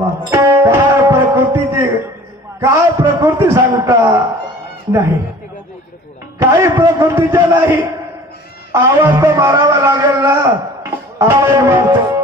काय प्रकृतीची काय प्रकृती सांगता? नाही. काही प्रकृतीच्या नाही. आवाज तर मारावा लागेल ना. आवाज मारतो.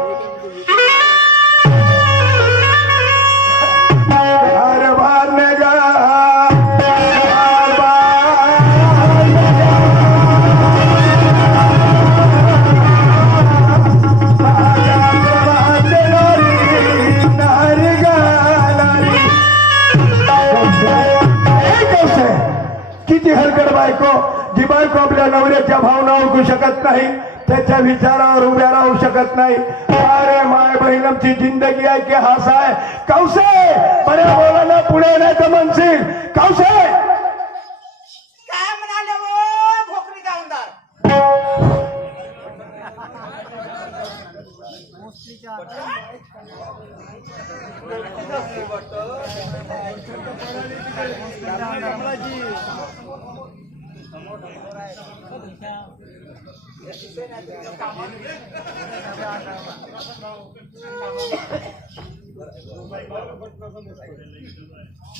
आपल्या भावना ओळखू शकत नाही त्याच्या विचारावर उभ्या राहू शकत नाही. अरे माय बहिणमची जिंदगी आहे की हास आहे? कौसे बऱ्या बोलानं पुढे नाही तर म्हणशील. कौशे!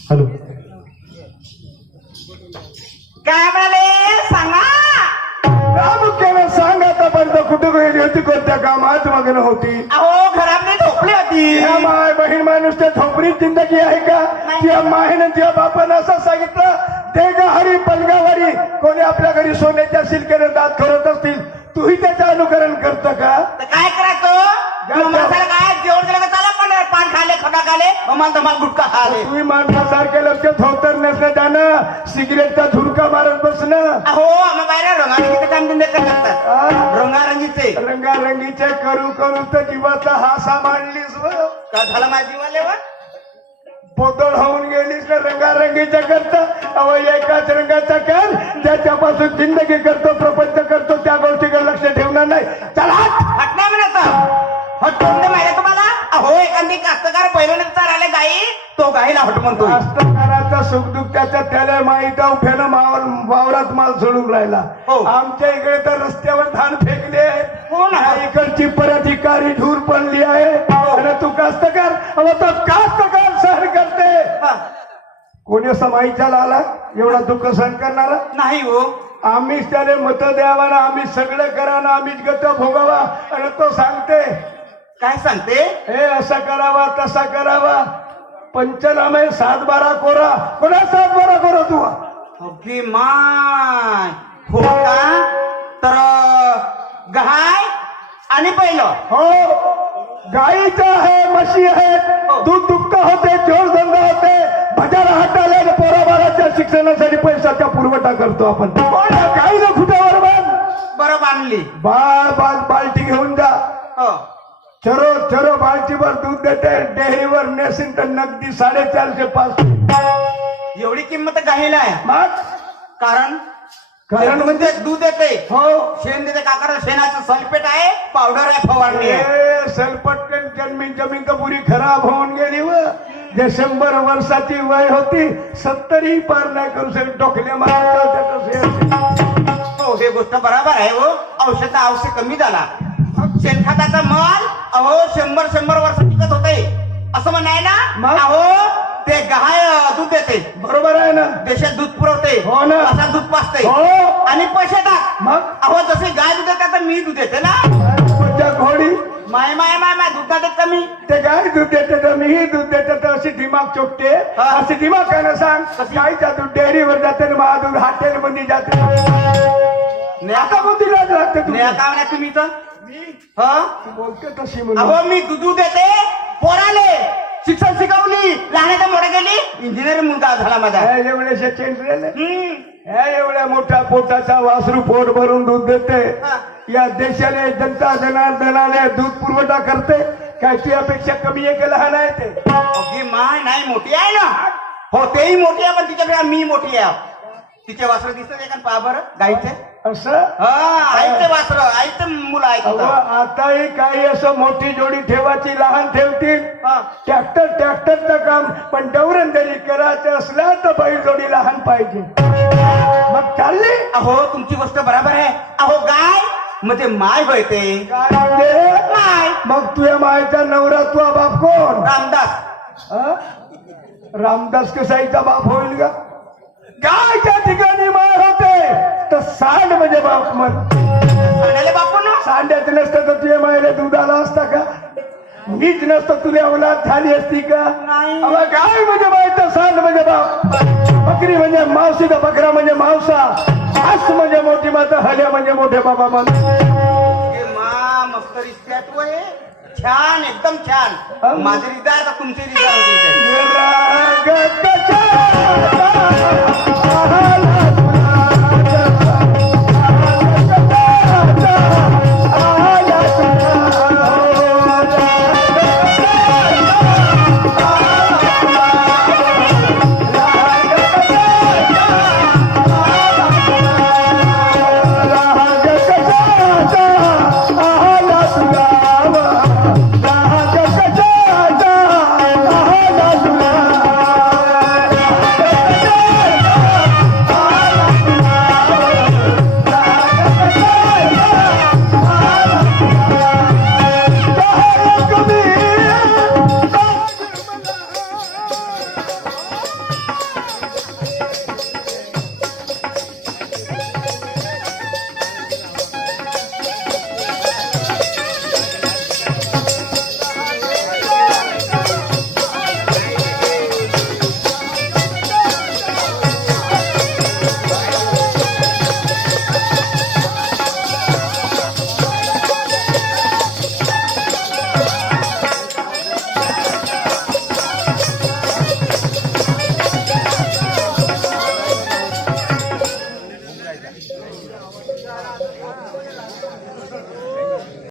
हॅलो. काय म्हणाले? सांगा. प्रामुख्याने सांग आतापर्यंत कुठे गेली होती कोणत्या कामात मग्न होती? अहो घरामध्ये झोपली होती. या माय बहीण माणूस त्या झोपडीत जिंदगी आहे का? त्या माहेनं त्या बापानं असं सांगितलं ते गा हरी पलगावारी कोणी आपल्या घरी सोन्याच्या सिल्केने दात करत असतील तूही त्याचं अनुकरण करत का? तर काय करायचं? काय? जेवण दिलं का चला पण पान खाले खटा खाले मग धमाल गुटखा खाले. तुम्ही माणसासारखे लक्ष थोतर नसणं त्यानं सिगरेटचा झुरका मारत बसणं. अहो आम्ही बाहेर रंगारंगीचे काम धंदे करत असतात. आ? रंगारंगीचे. रंगारंगीचे करू करू तर जीवाचा हासा मांडलीस व. का झालं माझी वाले पोतळ होऊन गेलीस ना रंगारंगीच्या करता. अव एकाच रंगाचा कर त्याच्यापासून जिंदगी करतो प्रपंच करतो त्या गोष्टीकडे लक्ष ठेवणार नाही. चला. हट! हट नाही म्हणत हटून दे माहिती तुम्हाला. अहो एखादी कास्तकार पहिल्यांदा चारायला गाई तो गाईला हट म्हणतो कास्तकाराचा सुखदुःख त्याच्या त्याला माहीत फेनं राहिला हो. आमच्या इकडे तर रस्त्यावर धान फेकले हो इकडची पराधिकारी धूर पडली आहे. आणि तू कास्तकार? कास्तकार सहन करते. हा. कोणी समाईच्या आला एवढा दुःख सहन करणारा? नाही हो. आम्हीच त्याने मत द्यावा ना आम्ही सगळं करा ना आम्हीच गत भोगावा. आणि तो सांगते. काय सांगते? हे असं करावा तसा करावा. पंचनामे सात बारा कोरा. कोणा सात बारा कोरा तू? अगदी माय पहिलं हो. गाईचं आहे म्हशी आहे दूध दुभत होते जोडधंदा होते. बाजार हाताला आणि पोराबाराच्या शिक्षणासाठी पैशाचा पुरवठा करतो आपण. गाईला खुट्यावर बांध. बरं बांधली. बाळ बाळ बाल्टी घेऊन जा. हो. चरो चरो बाल्टीवर दूध देते. डेअरीवर नेसीन तर नगदी साडेचारशे पाच. एवढी किंमत गाईला आहे. मग. कारण कारण म्हणजे दूध येते हो. शेण देते काकर शेणाचं सल्फेट आहे पावडर आहे फवारणी आहे. ए, सलपटकन जमीन तर पुरी खराब होऊन गेली व. जे शंभर वर्षाची वय होती सत्तरही पार नाही करू शकत टोकल्या मारतात हो हे गोष्ट बरोबर आहे हो. औषध औषध कमी झाला. शेणखताचा माल अहो शंभर शंभर वर्ष टिकत होते. असं म्हणाय ना? मग? अहो ते गाय अं, दूध देते. बरोबर आहे ना? देशात दूध पुरवते. हो ना. असा दूध पाचते हो. आणि पैसे टाक. मग? अहो जसे गाय दूध देते तर मी दूध देते ना. तुझ्या घोडी? माय माय माय माय दूध देते कमी ते गाय दूध देते तर मीही दूध देते तर अशी दिमाग चोकते हा. अशी दिमाग काय ना सांग? गायच्या दूध डेअरीवर जाते ना महादूध हॉटेल मध्ये जाते आता कोणती लाज लागते काय म्हणा तुम्ही तर मी? हा? तू बोलते तशी म्हणून. अहो मी दूध देते पोराले. शिक्षण शिकवली. लहानाच्या मोठे गेली इंजिनियर मुलगा झाला माझा. हम्म. ह्या एवढ्या मोठ्या पोटाचा वासरू पोट भरून दूध देते. हा. या देशाने जनता जनार्दनाने दूध पुरवठा करते. काय ती अपेक्षा कमी आहे का लहान आहे ते? अगदी माय नाही मोठी आहे ना. हो तेही मोठी आहे पण तिच्यापेक्षा मी मोठी आहे तिचे वासर दिसत एका पहा बरं गाईचे? असं? हा आईचे वासर आईचे मुलं अहो, तिथं. आताही काही असं मोठी जोडी ठेवायची लहान ठेवतील? हा. ट्रॅक्टर ट्रॅक्टरचं काम पण दौरंदरी करायचं असलं तर बैल जोडी लहान पाहिजे. मग चालली? अहो तुमची गोष्ट बरोबर आहे. अहो गाय म्हणजे माय बळते काय म्हणते? माय. मग तुझ्या मायचा नवरा तुझा बाप कोण? रामदास. हा? रामदास कसाईचा बाप होईल का? गायच्या ठिकाणी माय होते? तर सांड म्हणजे बाप सांडायला बापू ना? सांड्यात नसतं तर तुझ्या मायला दूध आला असता का? मीच नसतं तुला औलाद झाली असती का. अबा गाय म्हणजे तर सांड म्हणजे बाप? बकरी म्हणजे मावशी तर बकरा म्हणजे मावसा. आस म्हणजे मोठी माता हल्या म्हणजे मोठे बाबा म्हण हे मा मस्त रिस्त्यात वय छान एकदम? छान. माझे रिदार का तुमचे होते Hello.